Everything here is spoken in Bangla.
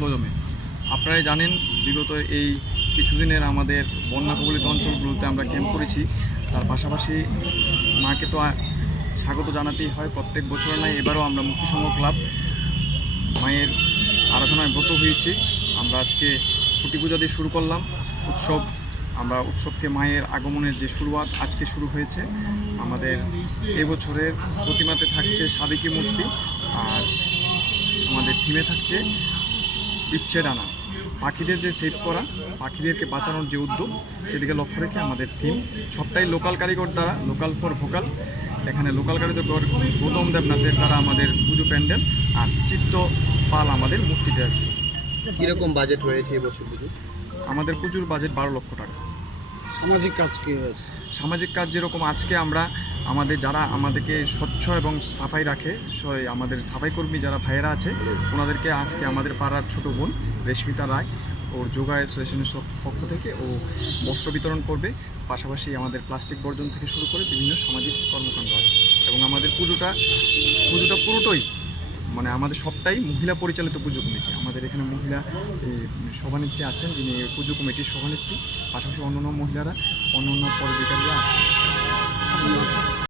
স্লো জমে আপনারাই জানেন বিগত এই কিছুদিনের আমাদের বন্যা কবলিত অঞ্চলগুলোতে আমরা ক্যাম্প করেছি তার পাশাপাশি মাকে তো স্বাগত জানাতেই হয় প্রত্যেক বছর নয় এবারও আমরা মুক্তিসংঘ ক্লাব মায়ের আরাধনায় ব্রত হয়েছি আমরা আজকে কুটি পূজা দিয়ে শুরু করলাম উৎসব আমরা উৎসবকে মায়ের আগমনের যে শুরুয়াত আজকে শুরু হয়েছে আমাদের এবছরের প্রতিমাতে থাকছে সাবেকি মূর্তি আর আমাদের থিমে থাকছে ইচ্ছে ডানা পাখিদের যে সেভ করা পাখিদেরকে বাঁচানোর যে উদ্যোগ সেদিকে লক্ষ্য রেখে আমাদের থিম সবটাই লোকাল কারিগর দ্বারা লোকাল ফর ভোকাল এখানে লোকাল কারিগর গৌতম দেবনাথের দ্বারা আমাদের পুজো প্যান্ডেল আর চিত্ত পাল আমাদের মূর্তিতে আছে কীরকম বাজেট রয়েছে এবছর পুজো আমাদের পুজোর বাজেট বারো লক্ষ টাকা সামাজিক কাজ কী রয়েছে সামাজিক কাজ যেরকম আজকে আমরা আমাদের যারা আমাদেরকে স্বচ্ছ এবং সাফাই রাখে আমাদের সাফাই কর্মী যারা ভাইয়েরা আছে ওনাদেরকে আজকে আমাদের পাড়ার ছোট বোন রেশমিতা রায় ওর যোগা অ্যাসোসিয়েশনের পক্ষ থেকে ও বস্ত্র বিতরণ করবে পাশাপাশি আমাদের প্লাস্টিক বর্জন থেকে শুরু করে বিভিন্ন সামাজিক কর্মকাণ্ড আছে এবং আমাদের পুজোটা পুজোটা পুরোটাই মানে আমাদের সবটাই মহিলা পরিচালিত পুজো কমিটি আমাদের এখানে মহিলা সভানেত্রী আছেন যিনি পুজো কমিটির সভানেত্রী পাশাপাশি অন্যান্য মহিলারা অন্যান্য পরবিকারীরা আছেন